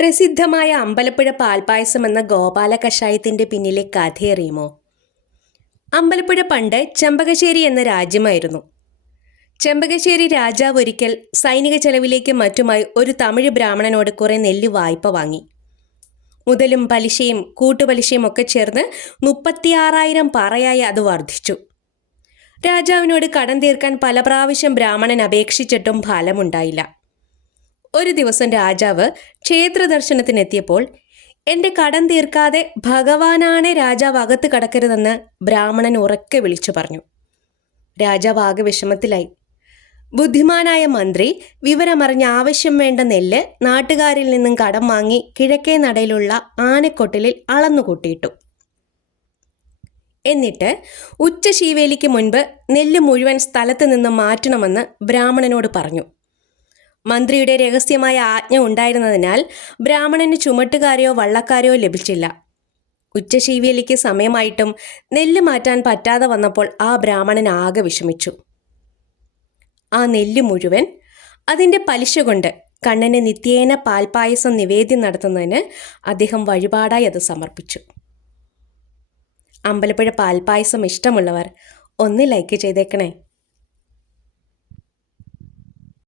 പ്രസിദ്ധമായ അമ്പലപ്പുഴ പാൽപായസം എന്ന ഗോപാല കഷായത്തിന്റെ പിന്നിലെ കഥയറിയുമോ? അമ്പലപ്പുഴ പണ്ട് ചെമ്പകശ്ശേരി എന്ന രാജ്യമായിരുന്നു. ചെമ്പകശ്ശേരി രാജാവ് ഒരിക്കൽ സൈനിക ചെലവിലേക്ക് മറ്റുമായി ഒരു തമിഴ് ബ്രാഹ്മണനോട് കുറെ നെല്ല് വായ്പ വാങ്ങി. മുതലും പലിശയും കൂട്ടുപലിശയും ഒക്കെ ചേർന്ന് മുപ്പത്തിയാറായിരം പറയായി അത് വർദ്ധിച്ചു. രാജാവിനോട് കടം തീർക്കാൻ പല പ്രാവശ്യം ബ്രാഹ്മണൻ അപേക്ഷിച്ചിട്ടും ഫലമുണ്ടായില്ല. ഒരു ദിവസം രാജാവ് ക്ഷേത്ര ദർശനത്തിനെത്തിയപ്പോൾ എന്റെ കടം തീർക്കാതെ ഭഗവാനാണ് രാജാവ് അകത്ത് കടക്കരുതെന്ന് ബ്രാഹ്മണൻ ഉറക്കെ വിളിച്ചു പറഞ്ഞു. രാജാവ് ആകെ വിഷമത്തിലായി. ബുദ്ധിമാനായ മന്ത്രി വിവരമറിഞ്ഞ ആവശ്യം വേണ്ട നെല്ല് നാട്ടുകാരിൽ നിന്നും കടം വാങ്ങി കിഴക്കേ നടയിലുള്ള ആനക്കൊട്ടിലിൽ അളന്നുകൂട്ടിയിട്ടു. എന്നിട്ട് ഉച്ച ശീവേലിക്ക് മുൻപ് നെല്ല് മുഴുവൻ സ്ഥലത്ത് നിന്ന് മാറ്റണമെന്ന് ബ്രാഹ്മണനോട് പറഞ്ഞു. മന്ത്രിയുടെ രഹസ്യമായ ആജ്ഞ ഉണ്ടായിരുന്നതിനാൽ ബ്രാഹ്മണന് ചുമട്ടുകാരെയോ വള്ളക്കാരെയോ ലഭിച്ചില്ല. ഉച്ചശീവേലിക്ക് സമയമായിട്ടും നെല്ല് മാറ്റാൻ പറ്റാതെ വന്നപ്പോൾ ആ ബ്രാഹ്മണൻ ആകെ വിഷമിച്ചു. ആ നെല്ല് മുഴുവൻ അതിന്റെ പലിശ കൊണ്ട് കണ്ണന് നിത്യേന പാൽപായസം നിവേദ്യം നടത്തുന്നതിന് അദ്ദേഹം വഴിപാടായി അത് സമർപ്പിച്ചു. അമ്പലപ്പുഴ പാൽപായസം ഇഷ്ടമുള്ളവർ ഒന്ന് ലൈക്ക് ചെയ്തേക്കണേ.